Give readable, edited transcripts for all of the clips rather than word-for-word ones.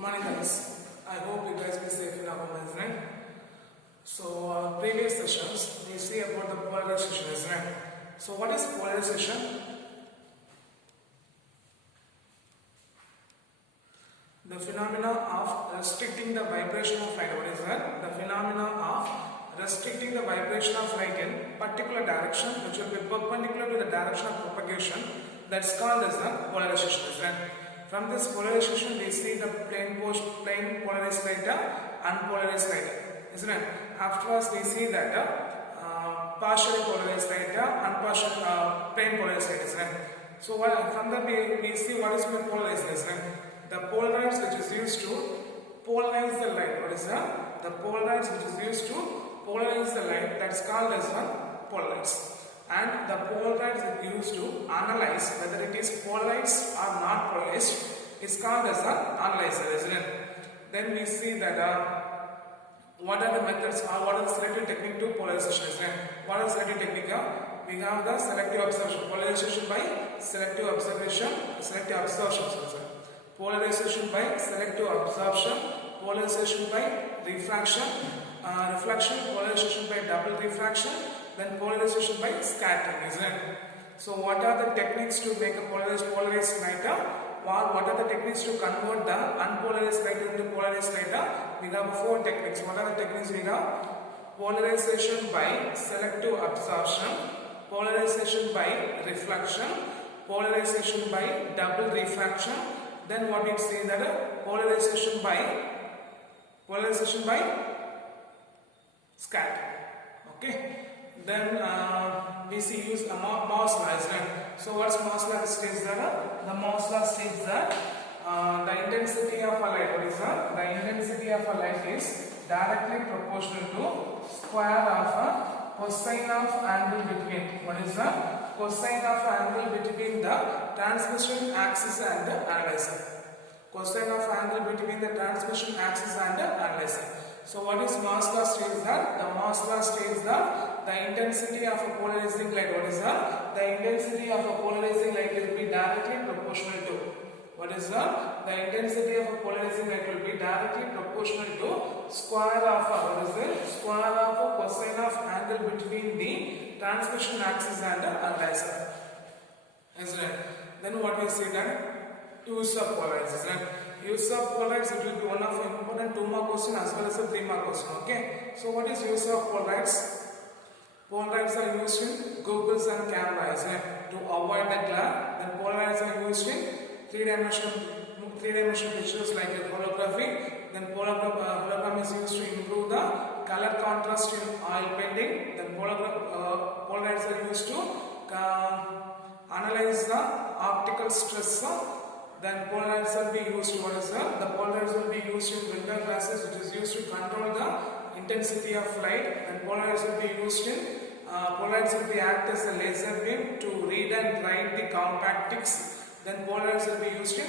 morning guys. I hope you guys be safe in our homes, right? So previous sessions we see about the polarization, isn't it? So what is polarization? The phenomena of restricting the vibration of light. What is that? The phenomena of restricting the vibration of light in particular direction which will be perpendicular to the direction of propagation. That's called as the polarization, isn't it? From this polarization we see the plane polarized light, unpolarized light, isn't it? Afterwards we see that partially polarized light, unpartial plane polarized light, isn't it? So from that we see what is polarized, isn't it? The polarize which is used to polarize the light. What is that? The polarize which is used to polarize the light, that's called as polarize. And the polarize is used to analyze whether it is polarized or not polarized is called as an analyzer, isn't it? Then we see that what are the methods or what are the selective technique to polarization, isn't it? What is selective technique? We have the selective absorption, polarization by selective observation, selective absorption. Polarization by selective absorption, polarization by refraction, reflection, polarization by double refraction, then polarization by scattering, isn't it? So what are the techniques to make a polarized light? What are the techniques to convert the unpolarized light into polarized light? We have 4 techniques. What are the techniques we have? Polarization by selective absorption, polarization by reflection, polarization by double refraction. Then what we say that polarization by scattering. Okay. Then we see use a Moore's law, isn't it? So what's Moore's law states that? The Moore's law states that the intensity of a light, what is that? The intensity of a light is directly proportional to square of a cosine of angle between. What is that? Cosine of angle between the transmission axis and the analyzer. Cosine of angle between the transmission axis and the analyzer. So what is Moore's law states that? The Moore's law states that the intensity of a polarizing light, what is that? The intensity of a polarizing light will be directly proportional to. What is that? The intensity of a polarizing light will be directly proportional to square of square of a cosine of angle between the transmission axis and the analyzer. Isn't it? Then what we say that use of polarize, isn't it? Use of polarize, it will be one of important 2-mark question as well as a 3-mark question. Okay. So what is use of polarize? Polarize are used in goggles and cameras, isn't it? To avoid the glare. Then polarize are used in three-dimensional pictures like holography. Then hologram is used to improve the color contrast in oil painting. Then polarize are used to analyze the optical stress. Then polarize will be used to, what is that? The polarize will be used in winter glasses, which is used to control the intensity of light. And polarize will be used in polarize will be act as a laser beam to read and write the compact text. Then polarize will be used in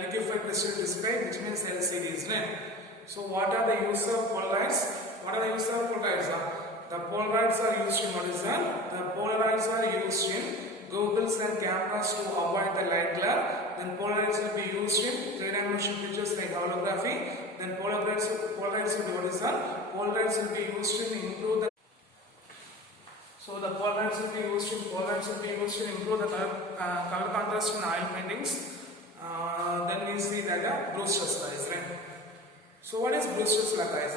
liquefied crystal display, which means LCD, isn't it? So what are the use of polarize? What are the use of polarize? The polarize are used in, what is that? The polarize are used in goggles and cameras to avoid the light glare. Then polarize will be used in 3-dimensional pictures like holography. Then polarize will be, what is that? Polarize will be used to improve the. So the polarize will be used to improve the color contrast in oil paintings. Then we see that Brewster's law, is right? So what is Brewster's law, guys?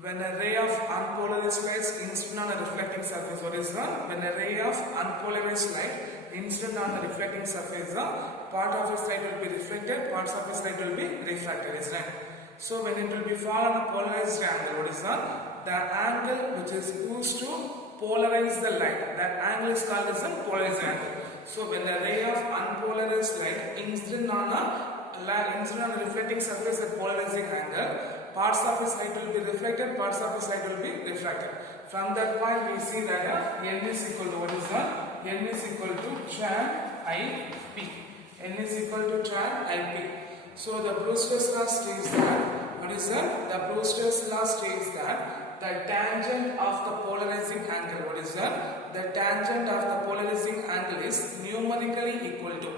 When a ray of unpolarized light incident on a reflecting surface, what is that? When a ray of unpolarized light incident on a reflecting surface, part of its light will be reflected, parts of its light will be refracted, is right? So when it will be fall on a polarized angle, what is that? The angle which is used to polarize the light, that angle is called as a polarized angle. So when a ray of unpolarized light incident on a reflecting surface at polarizing angle, parts of its light will be reflected, parts of its light will be refracted. From that point we see that n is equal to, what is that? N is equal to tan I P. N is equal to tan I P. So the Brewster's law states that, what is that? The Brewster's law states that the tangent of the polarizing angle, what is that? The tangent of the polarizing angle is numerically equal to,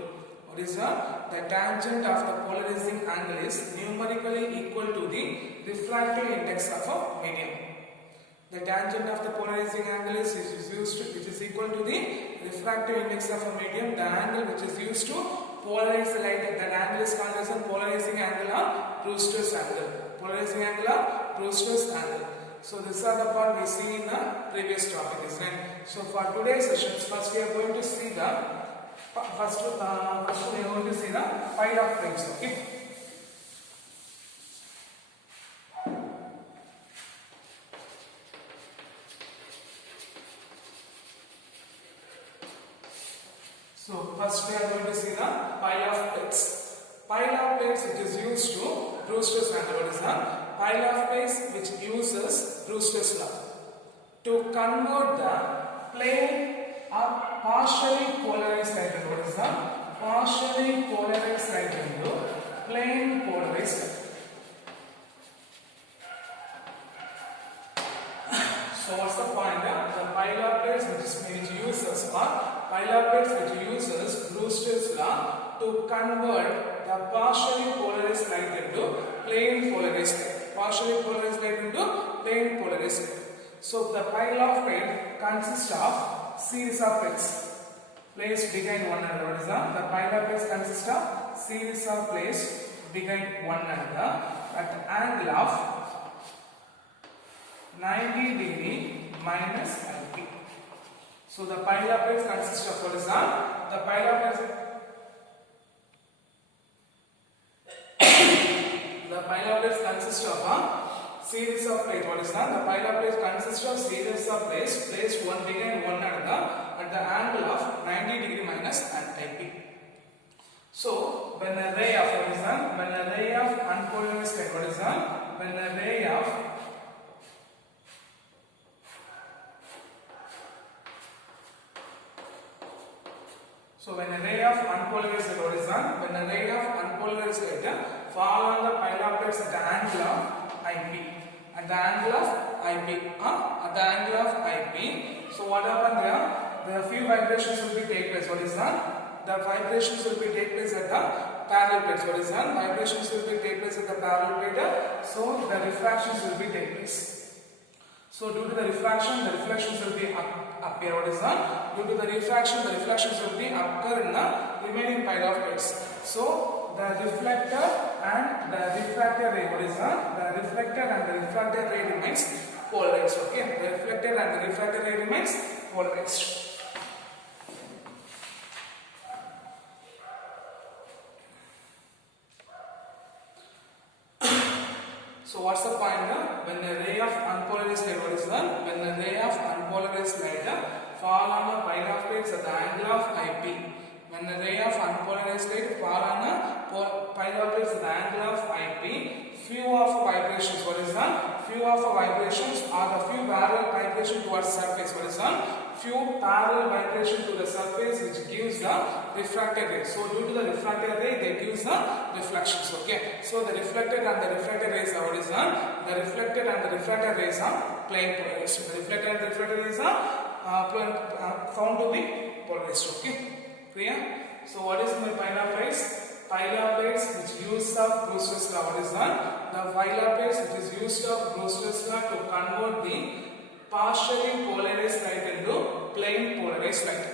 what What is the tangent of the polarizing angle is numerically equal to the refractive index of a medium. The tangent of the polarizing angle is used to, which is equal to the refractive index of a medium. The angle which is used to polarize the light, that angle is called as a polarizing angle or Brewster's angle. Polarizing angle or Brewster's angle. So these are the part we see in the previous topic, isn't it? So for today's sessions, first we are going to see the first we are going to see the pile of plates. Okay. So first we are going to see the pile of plates. Pile of plates which is used to Brewster's angle. What is that? Pile of plates which uses Brewster's law to convert the plane of partially polarized light. What is that? Partially polarized light into plane polarized light. So what's the point? The pile of plates which uses Brewster's law to convert the partially polarized light into plane polarized light. Partially polarized light into plane polarized light. So the pile of plate consists of series of plates placed behind one another. What is that? The pile of plates consists of series of plates behind one another at the angle of 90 degree minus IP. So the pile of plates consists of, what is that? The pile of plates consists of a series of plates. What is that? The pile of plates consists of series of plates placed one behind one another at the angle of 90 degree minus and IP. So when a ray of, what is that? When a ray of unpolarized light, what is that? When a ray of unpolarized light, what is that? When a ray of unpolarized light fall on the pile of plates at the angle of IP. At the angle of IP. At the angle of IP. So what happened there? The few vibrations will be take place. What is that? The vibrations will be take place at the parallel plates. What is that? Vibrations will be take place at the parallel plate. So the refractions will be take place. So due to the refraction, the reflections will be appear. What is that? Due to the refraction, the reflections will be occur in the remaining pile of plates. So the reflector and the refractor ray, what is that? The reflector and the refractor ray remains polarized. Okay, the reflector and the refractor ray remains polarized. So what's the point? When the ray of unpolarized light, what is that? When the ray of unpolarized light fall on a pile of plates at the angle of IP. When the ray of unpolarized light fall on a pile of plates at the angle of IP, few of vibrations, what is that? Few of vibrations are the few parallel vibration towards surface. What is that? Few parallel vibration to the surface which gives the refracted ray. So due to the refracted ray, they gives the reflections. Okay. So the reflected and the refracted rays are, what is that? The reflected and the refracted rays are plane polarized. The reflected and the refracted rays are found to be polarized. Okay. Clear? So what is my pile of plates? Pile of plates which use of Brewster's law. What is that? The pile of plates which is used of Brewster's law to convert the partially polarized light into plane polarized light.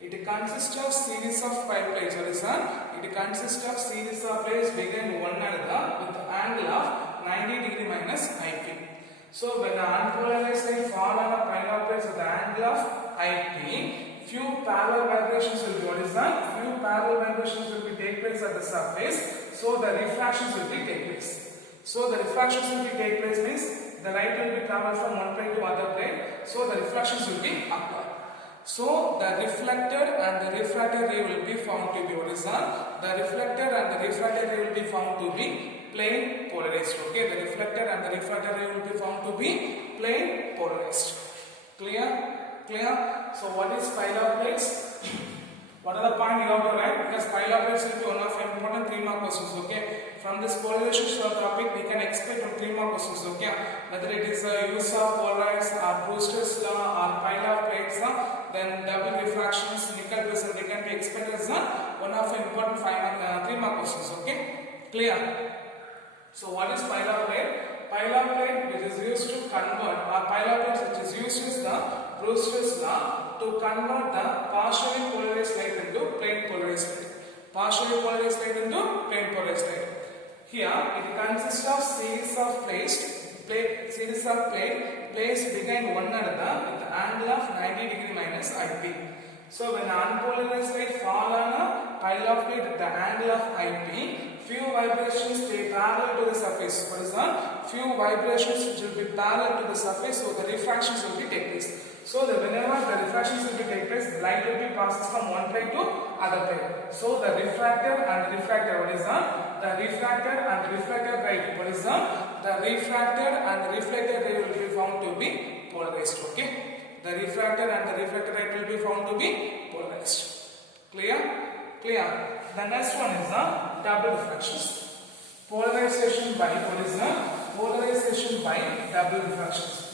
It consists of series of pile plates. What is that? It consists of series of plates behind one another with the angle of 90 degree minus IP. So when the unpolarized light fall on a pile of plates at the angle of IP, few parallel vibrations will be, what is that? Few parallel vibrations will be take place at the surface. So the refractions will be take place. So the refractions will be take place means the light will be travel from one plane to other plane. So the reflections will be occur. So the reflected and the refracted ray will be found to be, what is that? The reflected and the refracted ray will be found to be plane polarized. Okay, the reflected and the refracted ray will be found to be plane polarized. Clear? Clear? So what is pile of plates? What are the point you have to write? Because pile of plates will be one of important 3 mark questions. Okay. From this polarization topic, we can expect 3 more questions. Okay, whether it is use of polarized or Brewster's law or pile of plates, then double refractions, nickel prism, they can be expected as one of important 3 mark questions. Okay, clear? So what is Pylar plate? Pylar plate which is used to convert, or Pylar plate which is used is the Brewster's law to convert the partially polarized light into plane polarized light. Partially polarized light into plane polarized light. Here it consists of series of plate placed behind one another with the angle of 90 degree minus IP. So when unpolarized light fall on a pile of plate at the angle of IP, few vibrations stay parallel to the surface. What is that? Few vibrations which will be parallel to the surface, so the refractions will be take place. So whenever the refractions will be take place, the light will be passes from one plate to other plate. So the refractor and reflector, what is that? The refractor and reflector ray, what is that? The refractor and reflector ray will be found to be polarized. Okay. The refractor and the reflector ray will be found to be polarized. Clear? Clear. The next one is the double refractions. Polarization by, what is the polarization by double refractions?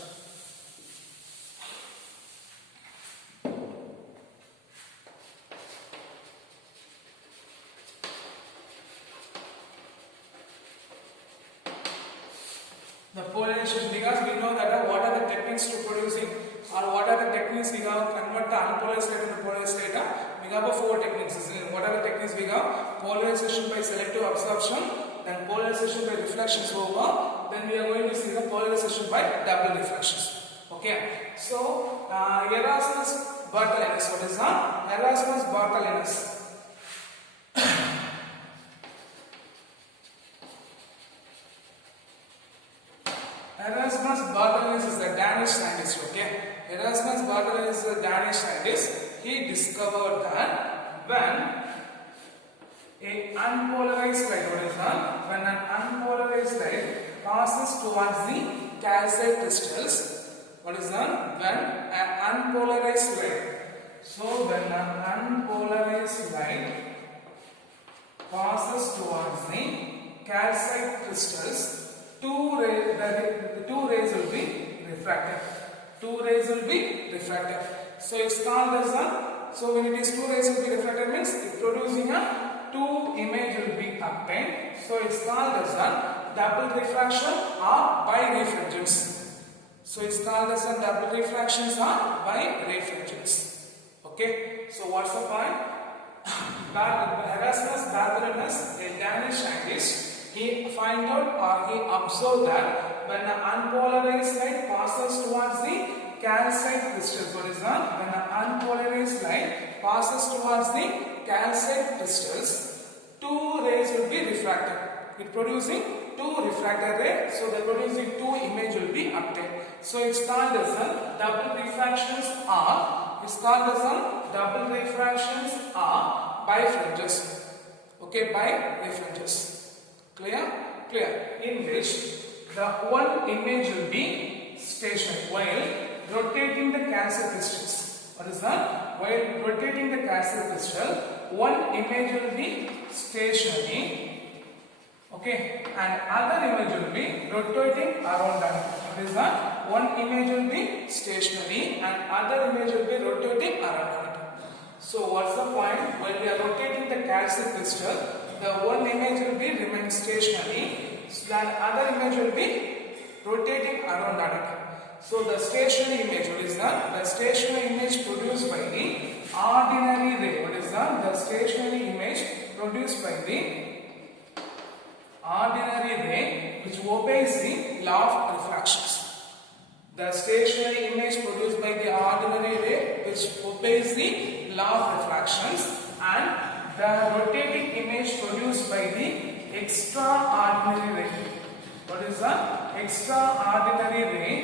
The polarization, because we know that what are the techniques to producing, or what are the techniques we have convert the unpolarized light into polarized light. We have 4 techniques. What are the techniques we have? Polarization by selective absorption, then polarization by reflections over, then we are going to see the polarization by double refractions. Okay. So Erasmus Bartholinus, what is that? Erasmus Bartholinus. Erasmus Bartholinus is a Danish scientist. Okay. Erasmus Bartholinus is a Danish scientist. He discovered that when an unpolarized light, what is that? When an unpolarized light passes towards the calcite crystals, what is that? When an unpolarized light. So when an unpolarized light passes towards the calcite crystals, the two rays will be refracted. 2 rays will be refracted. So it's called as a, so when it is 2 rays will be refracted means it producing a 2 image will be obtained. So it's called as a double refraction or birefringence. So it's called as a double refractions or birefringence. Okay. So what's the point? Erasmus Bartholinus, a Danish scientist, he find out or he observed that when an unpolarized light passes towards the calcite crystals, what is that? When an unpolarized light passes towards the calcite crystals, 2 rays will be refracted. It producing 2 refracted rays, so the producing 2 image will be obtained. So it's called as a double refractions or birefringes. Okay, birefringes. Clear? Clear. In which the one image will be stationary while rotating the calcite crystals. What is that? While rotating the calcite crystal, one image will be stationary. Okay, and other image will be rotating around that. What is that? One image will be stationary and other image will be rotating around it. So what's the point? While we are rotating the calcite crystal, the one image will be remain stationary, then other image will be rotating around it. So the stationary image, what is that? The stationary image produced by the ordinary ray. What is that? The stationary image produced by the ordinary ray which obeys the law of refractions. The stationary image produced by the ordinary ray which obeys the law of refractions, and the rotating image produced by the extraordinary ray. What is the extraordinary ray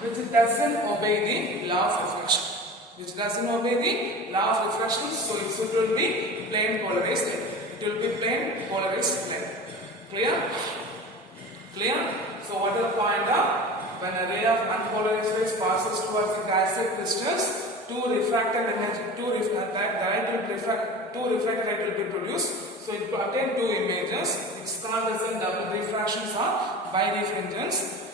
which doesn't obey the law of refraction? Which doesn't obey the law of refraction, so it will be plane polarized light. It will be plane polarized light. Clear? Clear? So what is the point of when a ray of unpolarized rays passes towards the calcite crystals, two refracted refracted light will be produced. So it will obtain 2 images. It's called as a double refractions or birefringence.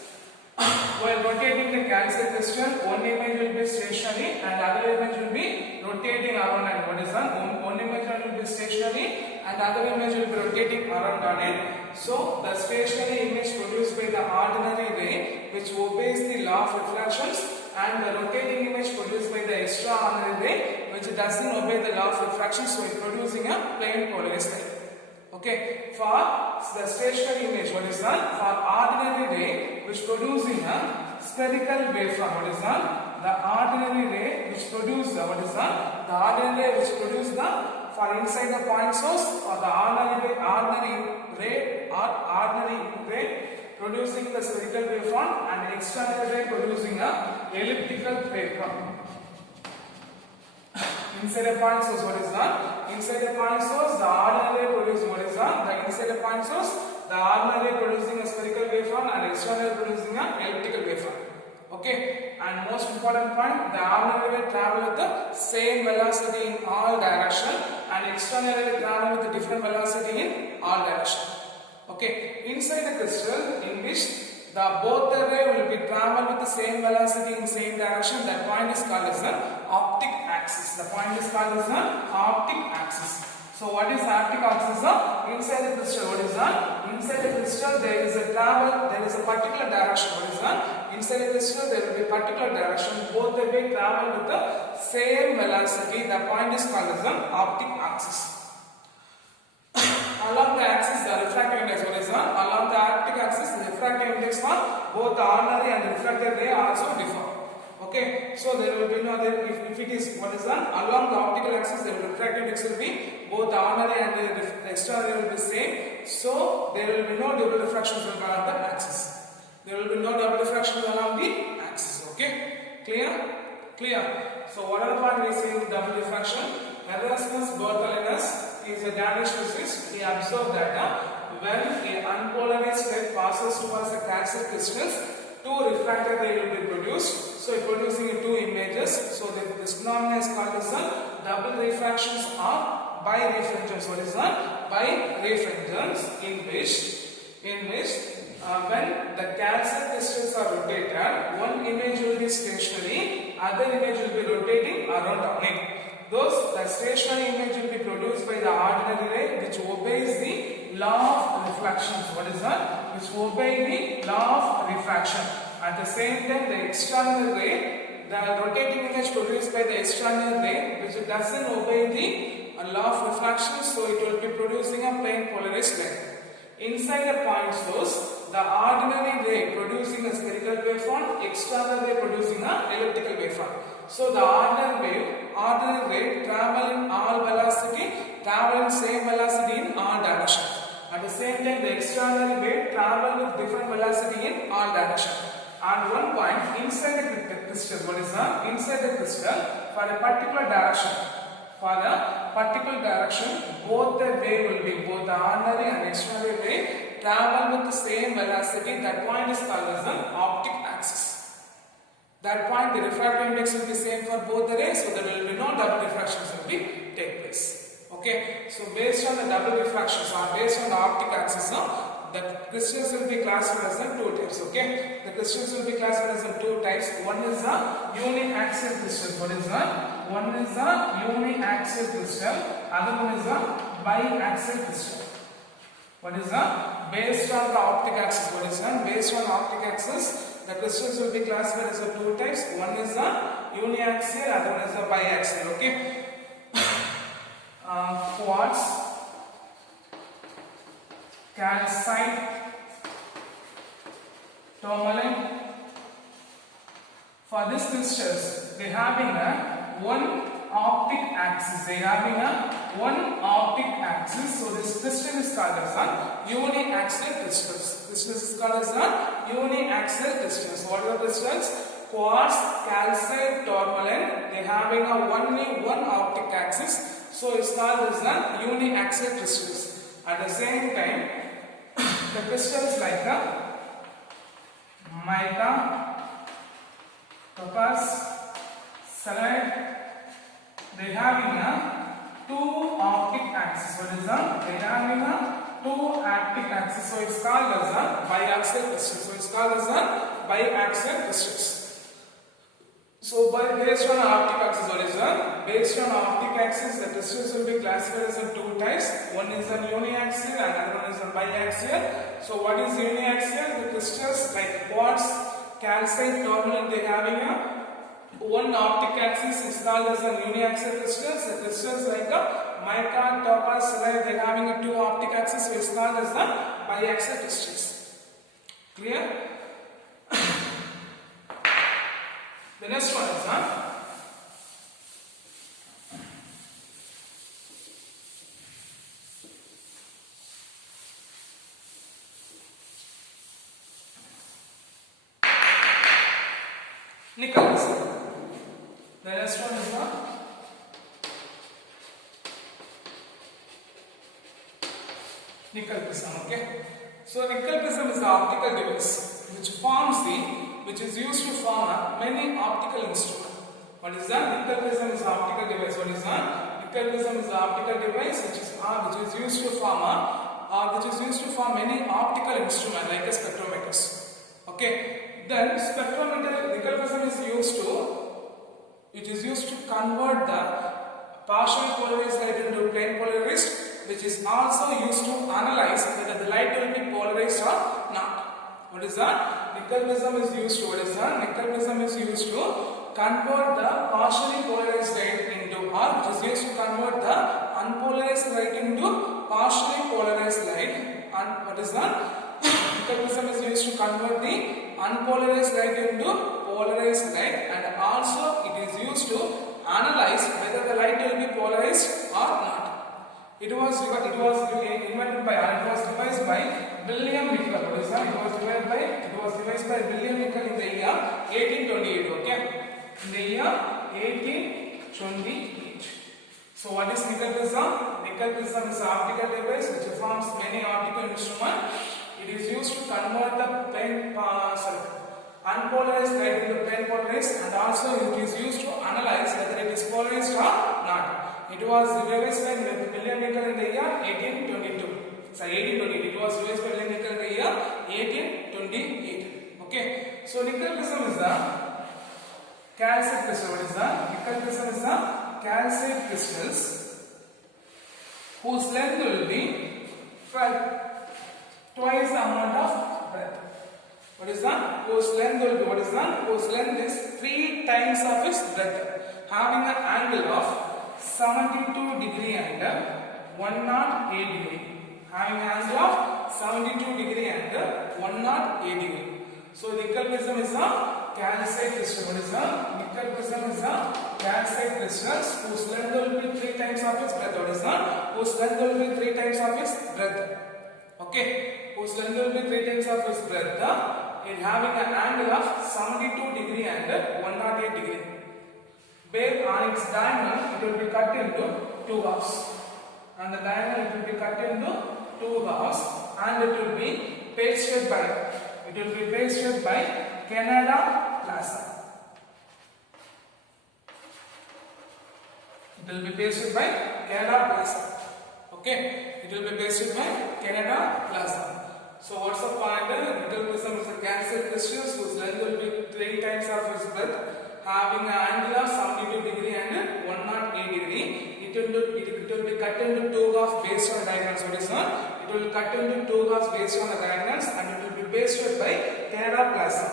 While rotating the calcite crystal, one image will be stationary and other image will be rotating around. And what is that? be stationary and other image will be rotating around on it. So the stationary image produced by the ordinary ray which obeys the law of refractions, and the rotating image produced by the extraordinary ray which doesn't obey the law of refraction, so it's producing a plane polarized light. Okay, for the stationary image, what is that? For ordinary ray which producing a spherical waveform, what is that? The ordinary ray which produce what is that? The ordinary ray which produce the, for inside the point source, or the ordinary ray producing the spherical waveform, and external ray producing a elliptical waveform. Inside a point source, what is that? Inside a point source, the ordinary ray producing what is that? The inside a point source, the ordinary ray producing a spherical waveform and external ray producing a elliptical waveform. Okay, and most important point, the ordinary ray travel with the same velocity in all direction, and external ray travel with a different velocity in all direction. Okay, inside the crystal in which both the ray will be travel with the same velocity in same direction, that point is called as the optic axis. The point is called as the optic axis. So what is the optic axis? Inside the crystal, what is that? Inside the crystal there is a travel, there is a particular direction. What is that? Inside the crystal there will be a particular direction, both the way travel with the same velocity, the point is called as the optic axis. Along the axis, the refractive index, what is that? Along the optic axis, the refractive index for both the ordinary and the refracted ray also differ. Okay, so there will be no, if it is, what is that? Along the optical axis, the refractive index will be both the ordinary and the external ray will be same. So there will be no double refractions along the axis. There will be no double refractions along the axis. Okay, clear? Clear. So what are the point we see in double refraction? Erasmus Bartholinus is a Danish physicist. He observed that when an unpolarized light passes towards a calcium crystals, two refracted rays will be produced. So it producing two images. So this phenomenon is called as double refractions or birefringence. What is that? Birefringence, in which when the calcium crystals are rotated, one image will be stationary, other image will be rotating around on it. Thus, the stationary image will be produced by the ordinary ray which obeys the law of refractions. What is that? Which obey the law of refraction. At the same time, the external ray, the rotating image produced by the external ray which doesn't obey the law of refraction, so it will be producing a plane polarized light. Inside a point source, the ordinary ray producing a spherical waveform, external ray producing a elliptical waveform. So the ordinary ray travel in all velocity, travel in same velocity in all directions. At the same time, the external ray travel with different velocity in all directions. At one point, inside the crystal, what is that? Inside the crystal, for a particular direction, both the ray will be, both the ordinary and external ray travel with the same velocity. That point is called as an optic axis. That point, the refractive index will be same for both the rays, so there will be no double refractions will be take place. Okay, so based on the double refractions or based on the optic axis, the crystals will be classified as two types. Okay, the crystals will be classified as two types. One is a uniaxial crystal. What is that? One is a uniaxial crystal. Other one is a biaxial crystal. What is that? Based on the optic axis. What is that? Based on the optic axis, the crystals will be classified as two types. One is a uniaxial, other one is a biaxial. Okay. Quartz, calcite, tourmaline. For these crystals, they having a one optic axis. They having a one optic axis. So this crystal is called as a uniaxial crystals. This is called as a uniaxial crystals. What are the crystals? Quartz, calcite, tourmaline. They having a only one optic axis. So it's called as a uniaxial crystals. At the same time, the crystals like the mica, topaz, salide, they having a two optic axis. What is that? They having a two optic axis. So it's called as a biaxial crystal. So it's called as a biaxial crystals. So based on optic axis, what is one? Based on optic axis, the crystals will be classified as two types. One is an uniaxial and another one is a biaxial. So what is uniaxial? The crystals like quartz, calcite, tourmaline, they having a one optic axis is called as an uniaxial crystals. The crystals like a mica, topaz, cerite, they having a two optic axis is called as the biaxial crystals. Clear? The next one is nickel crystal. The next one is nickel prism. Okay. So nickel prism is the optical device which is used to form many optical instruments. What is that? Nickel prism is the optical device. What is that? Nickel prism is the optical device which is used to form many optical instruments like a spectrometers. Okay. Then spectrometer nickel prism is used to convert the partially polarized light into plane polarized, which is also used to analyze whether the light will be polarized or not. What is that? Nickel prism is used to convert the partially polarized light into which is used to convert the unpolarized light into partially polarized light. And what is that? Nickel prism is used to convert the unpolarized light into polarized light, and also it is used to analyze whether the light will be polarized or not. It was devised by William Nickel. What is that? It was devised by William Nickel in the year 1828. Okay, in the year 1828. So what is nickel prism? Nickel prism is an optical device which forms many optical instruments. It is used to convert the unpolarized light into plane polarized, and also it is used to analyze whether it is polarized or not. It was devised by William Nickel in the year 1822. Sorry, 1828. It was devised by William Nickel in the year 1828. Okay. So nickel prism is the calcite crystal. What is the nickel prism? Is the calcite crystals whose length will be twice the amount of breadth. What is that? Whose length will be, what is that? Whose length is 3 times of its breadth, having an angle of 72 degree and 108 degree. Having an angle of 72 degree and 108 degree. So nickel prism is a calcite crystal. What is that? Nickel prism is a calcite crystals whose length will be 3 times of its breadth. What is that? Whose length will be 3 times of its breadth. Okay. Whose length will be 3 times of its breadth. It having an angle of 72 degree and 108 degree. Based on its diagonal, it will be cut into 2 halves. And the diagonal it will be cut into 2 halves, and it will be pasted by Canada Plaza. It will be pasted by Canada Plaza. Okay, it will be pasted by Canada Plaza. So what's the point? Nickel prism is a calcite crystal whose length will be 3 times of its breadth, having an angle of 72 degree and 108 degree. It will be cut into 2 halves based on diagonals. What is that? It will cut into 2 halves based on the diagonals, and it will be pasted by Canada Plaza.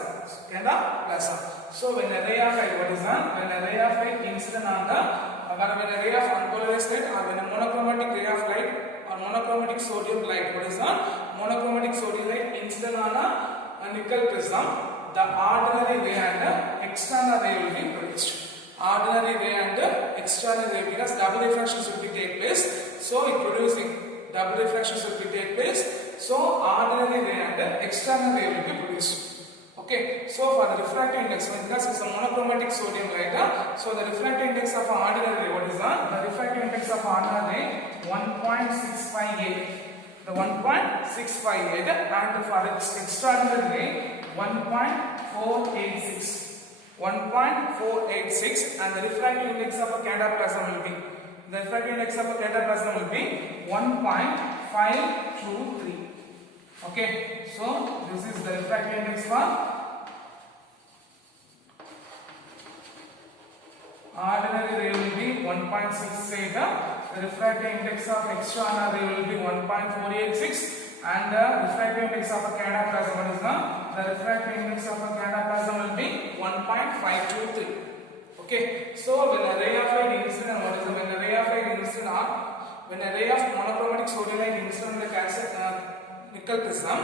So when a ray of light, what is that? When a ray of light incident on the when a ray of unpolarized light, or when a monochromatic ray of light or monochromatic sodium light, what is that? Monochromatic sodium light incident on a nickel prism, the ordinary ray and external ray will be produced. Ordinary ray and external ray, because double refractions will be take place. So it producing double refractions will be take place. So ordinary ray and external ray will be produced. Okay, so for the refractive index, because it's a monochromatic sodium light, so the refractive index of an ordinary ray, what is that? The refractive index of ordinary ray 1.658. The 1.658, and for its extraordinary ray 1.486. 1.486, and the refractive index of a Canada Plaza will be 1.523. Okay, so this is the refractive index for ordinary ray will be 1.68, the refractive index of extraordinary ray will be 1.486, and the refractive index of a cataplasm, what is the refractive index of a cataplasm will be 1.523. Okay, so when a ray of light incident, what is when a ray of light incident or when a ray of monochromatic sodium light incident on the nickel prism,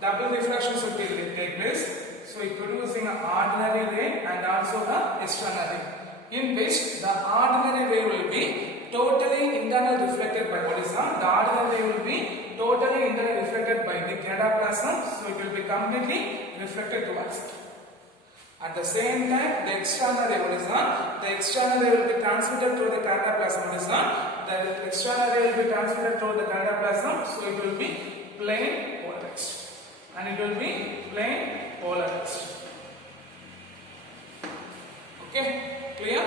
double refractions will take place. So it producing an ordinary ray and also the external ray, in which the ordinary ray will be totally internally reflected by what is the ordinary ray will be totally internally reflected by the cataplasm, so it will be completely reflected towards it. At the same time, the external ray, what is the external ray will be transmitted through the cataplasm, what is the external ray will be transmitted through the cataplasm, so it will be plain polarized, and it will be plain polarized. Okay, clear?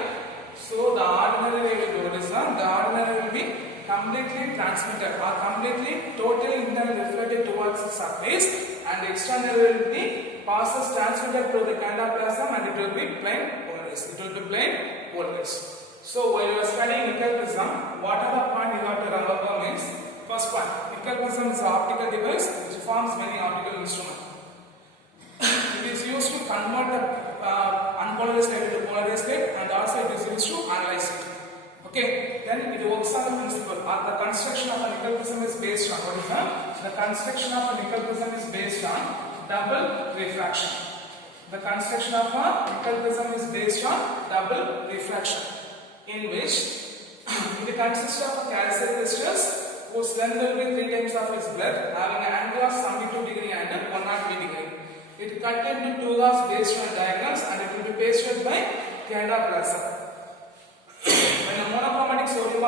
So the ordinary ray will be what is the ordinary will be completely transmitted or completely totally internally reflected towards the surface, and the external ray will be passes transmitted through the cataplasm, and it will be plain polarized. It will be plain polarized. So while you are studying nickel prism, what are the point you have to remember means, first point, nickel prism is an optical device which forms many optical instruments. It is used to convert the unpolarized light into polarized light, and also it is used to analyze it. Okay, then it works on the principle or the construction of a nickel prism is based on what is the construction of a nickel prism is based on double refraction. The construction of a nickel prism is based on double refraction, in which it consists of a calcium crystals whose length will be 3 times of its breadth, having an angle of 72 degree and 103 degree. It cut into two halves based on diagonals, and it will be pasted by cataplasm. When a monochromatic sodium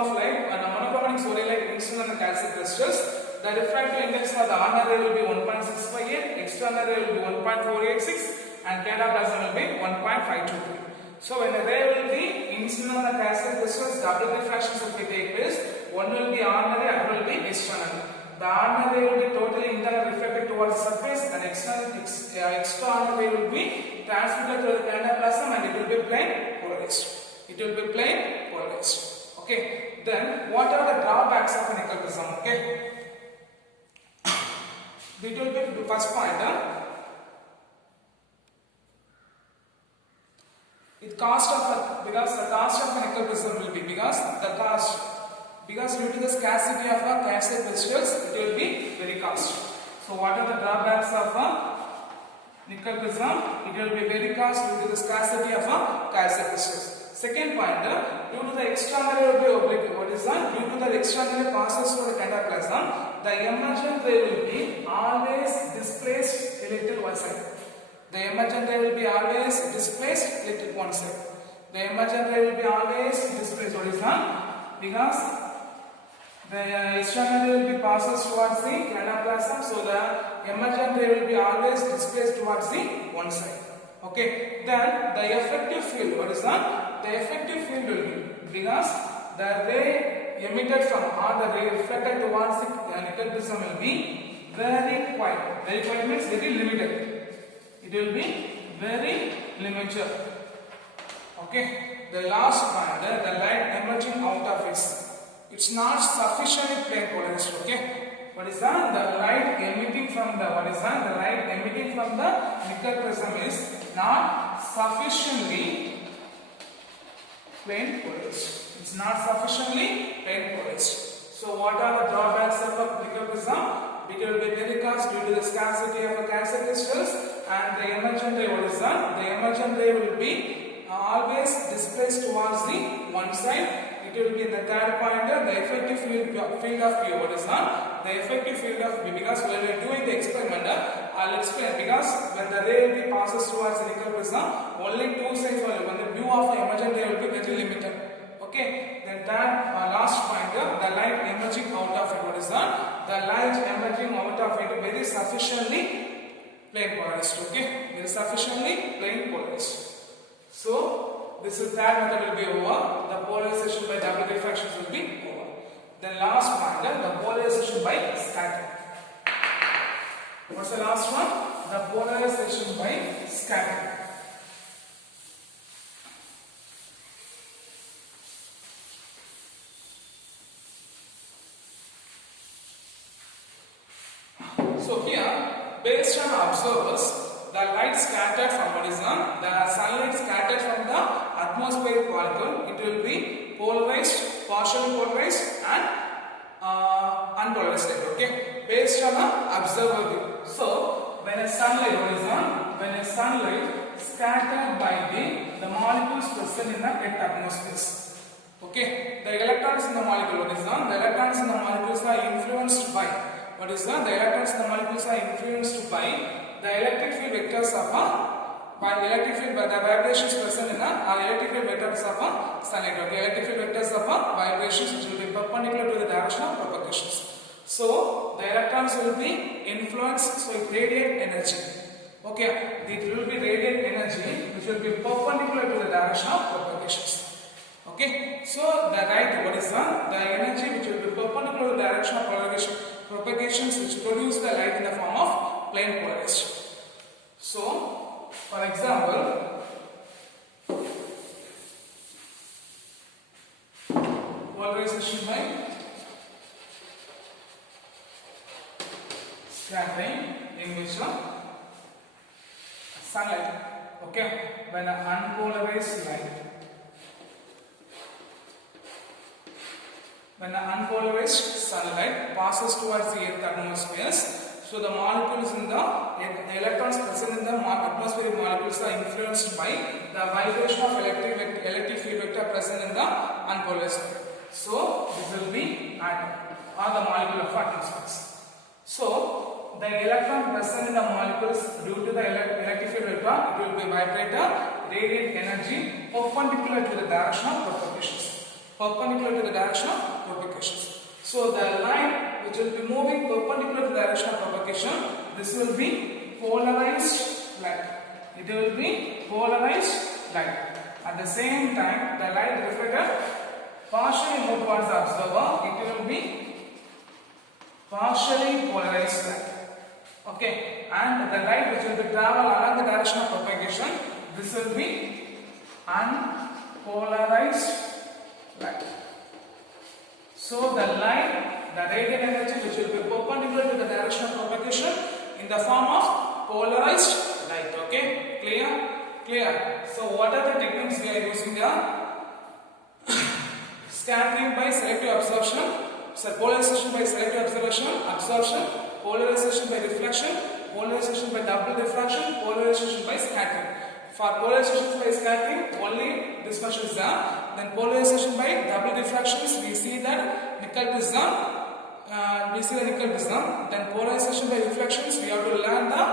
light incident on the calcium crystals, the refractive index for the ordinary ray will be 1.658, external ray will be 1.486, and cataplasm will be 1.523. So when a ray will be incident on the calcium crystals, double refractions will take place. One will be ordinary, other will be external. The ordinary ray will be totally internally reflected towards the surface, and external ray will be transmitted to the cataplasm, and it will be plain polarized. It will be plain polarized. Okay. Then what are the drawbacks of a nickel prism? Okay. It will be the first point. Because the cost of a nickel prism will be because due to the scarcity of a calcium crystals, it will be very costly. So what are the drawbacks of a nickel prism? It will be very costly due to the scarcity of a calcium crystals. Second point, due to the external ray will be oblique. What is that? Due to the external ray passes through the cataplasm, the emergent ray will be always displaced elected one side. The emergent ray will be always displaced elected one side. The emergent ray will be always displaced. What is that? Because the external ray will be passes towards the cataplasm, so the emergent ray will be always displaced towards the one side. Okay. Then the effective field. What is that? The effective field will be because the ray emitted from or the ray reflected towards the nickel prism will be very quiet. Very quiet means very limited. It will be very limited. Okay. The last point, the light emerging out of it, it's not sufficiently plain polarized. Okay. What is that? The light emitting from the nickel prism is not sufficiently plain polarized. It's not sufficiently plain polarized. So what are the drawbacks of a nickel prism? It will be very cost due to the scarcity of a calcium crystals, and the emergent ray, what is that? The emergent ray will be always displaced towards the one side. It will be in the third point, the effective field of view. What is that? The effective field of view, because when we are doing the experiment, I'll explain, because when the ray passes towards the nickel prism, only two sides will, when the view of the emergent ray will be very limited. Okay. Then that last point, the light emerging out of it. What is that? The light emerging out of it very sufficiently plain polarized. Okay. Very sufficiently plain polarized. So this is that method will be over. The polarization by double refractions will be over. Then last point, the polarization by scattering. What's the last one? The polarization by scattering. based on observers, the light scattered from what is the sunlight scattered from the atmospheric molecule, it will be polarized, partially polarized and unpolarized. Okay, based on the observer view. So when a sunlight, what is when a sunlight scattered by the molecules present in the earth atmospheres. Okay, the electrons in the molecule, what is the electrons in the molecules are influenced by what is the electrons in the molecules are influenced by the electric field vectors of by electric field, by the vibrations present in the electric field vectors of sunlight. Okay, electric field vectors of vibrations which will be perpendicular to the direction of propagations. So the electrons will be influenced, so it radiate energy. Okay, it will be radiant energy which will be perpendicular to the direction of propagations. Okay, so the light, what is the energy which will be perpendicular to the direction of propagations which produce the light in the form of plane polarization. So for example, polarization by scattering in which sunlight, okay, when an unpolarized light, when an unpolarized sunlight passes towards the earth atmospheres, so the molecules in the electrons present in the atmospheric molecules are influenced by the vibration of electric field vector present in the unpolarized light. So this will be atom or the molecule of atmospheres. So the electron present in the molecules due to the electric field vector, it will be vibrator, radiate energy perpendicular to the direction of propagations. Perpendicular to the direction of propagations. So the line which will be moving perpendicular to the direction of propagation, this will be polarized light. It will be polarized light. At the same time, the light reflected partially moved towards the observer, it will be partially polarized light. Okay, and the light which will be travel along the direction of propagation, this will be unpolarized light. So the light, the radiant energy which will be perpendicular to the direction of propagation in the form of polarized light. Okay, clear? Clear. So what are the techniques we are using here? Scattering by selective absorption, so polarization by selective absorption, polarization by reflection, polarization by double diffraction, polarization by scattering. For polarization by scattering, only this much is done. Then polarization by double diffractions, we see that nickel prism. Then polarization by reflections, we have to learn the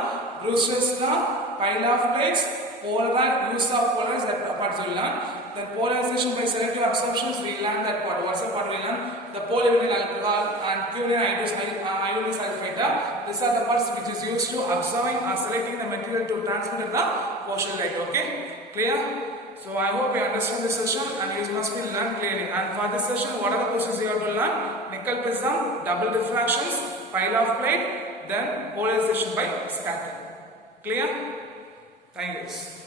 Brewster's law, pile of plates, use of polarized, that part we learn. Then polarization by selective absorptions, we learn that part. What's the part we learn? The polyvinyl alcohol and purine iodine sulfate. These are the parts which is used to observing or selecting the material to transmit the partial light. Okay, clear? So I hope you understand this session and you must be learned clearly. And for this session, what are the questions you have to learn? Nickel prism, double diffractions, pile of plate, then polarization by scattering. Clear? Thank you.